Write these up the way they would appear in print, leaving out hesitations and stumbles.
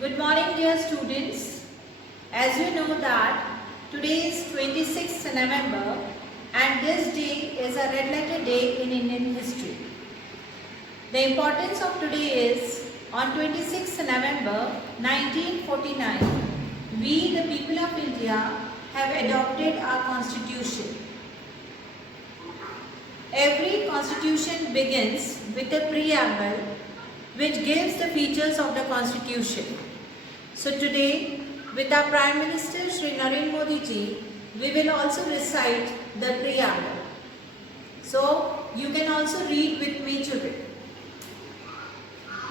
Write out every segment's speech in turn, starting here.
Good morning, dear students. As you know that today is 26th November and this day is a red letter day in Indian history. The importance of today is on 26th November 1949, we the people of India have adopted our constitution. Every constitution begins with a preamble which gives the features of the constitution. So today, with our Prime Minister Shri Narendra Modi ji, we will also recite the preamble. So you can also read with me today.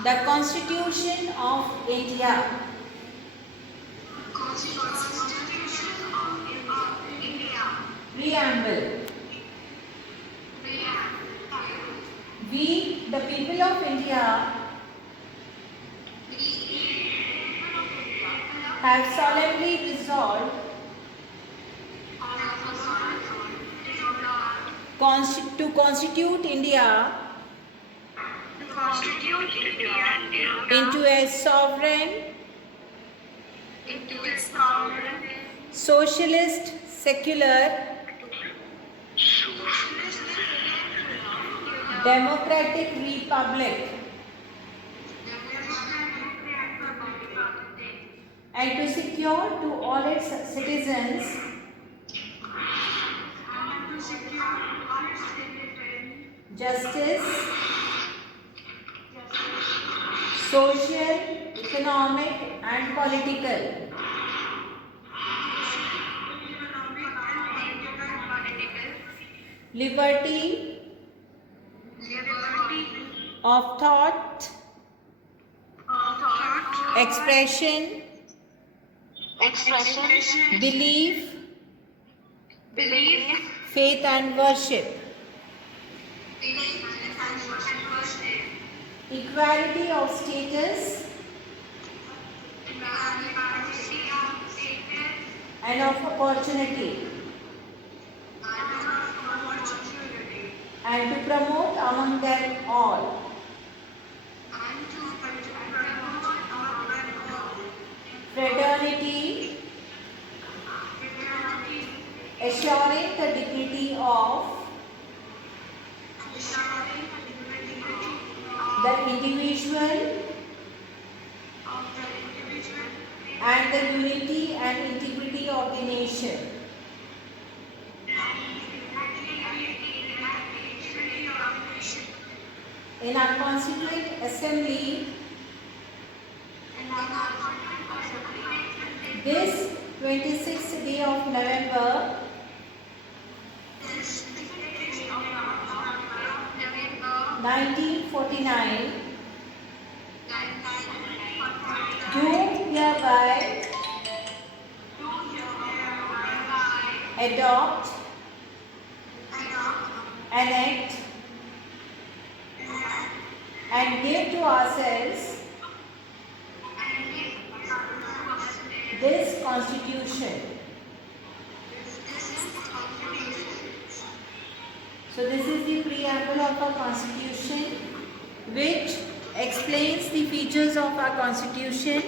The Constitution of India. Preamble. We, the people of India, have solemnly resolved to constitute India into a sovereign, socialist, secular, democratic republic, and to secure to all its citizens justice, social, economic, and political liberty of thought, expression, belief, faith and worship, equality of status and of opportunity, and to promote among them all fraternity, assuring the dignity of the individual and the unity and integrity of the nation. In our Constituent Assembly, this 26th day of November, (1949), do hereby adopt, enact, and give to ourselves this constitution. So this is the preamble of our constitution, which explains the features of our constitution,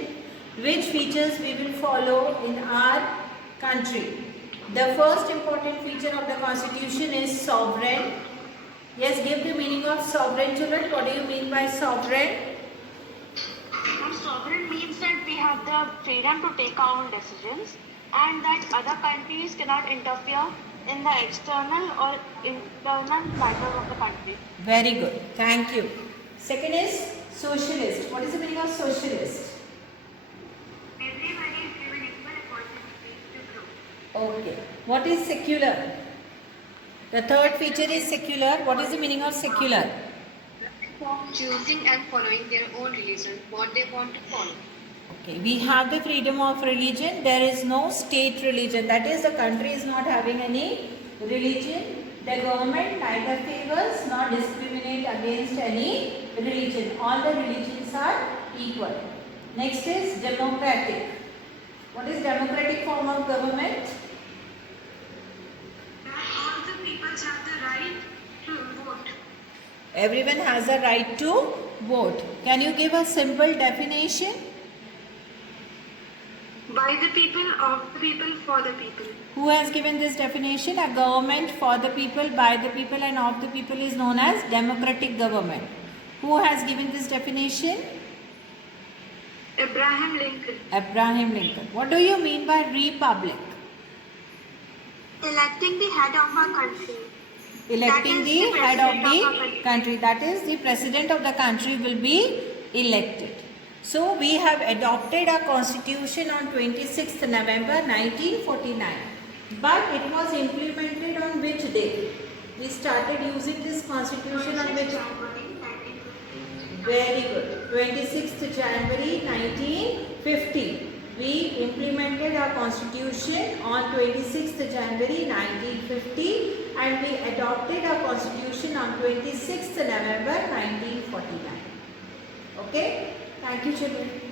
which features we will follow in our country. The first important feature of the constitution is sovereign. Yes, give the meaning of sovereign, children. What do you mean by sovereign? Sovereign means that we have the freedom to take our own decisions and that other countries cannot interfere in the external or internal matters of the country. Very good. Thank you. Second is socialist. What is the meaning of socialist? Everybody is given equal opportunity to grow. Okay. What is secular? The third feature is secular. What is the meaning of secular? Choosing and following their own religion, what they want to follow. Okay. We have the freedom of religion. There is no state religion. That is, the country is not having any religion. The government neither favors nor discriminates against any religion. All the religions are equal. Next is democratic. What is democratic form of government? All the people have the right to vote. Everyone has a right to vote. Can you give a simple definition? By the people, of the people, for the people. Who has given this definition? A government for the people, by the people and of the people is known as democratic government. Who has given this definition? Abraham Lincoln. Abraham Lincoln. What do you mean by republic? Electing the head of a country. Electing the head of the country, that is the president of the country will be elected. So we have adopted our constitution on 26th November 1949. But it was implemented on which day? We started using this constitution on which? Very good. 26th January 1950. We implemented our constitution on 26th January 1950 and we adopted our constitution on 26th November 1949. Okay? Thank you, children.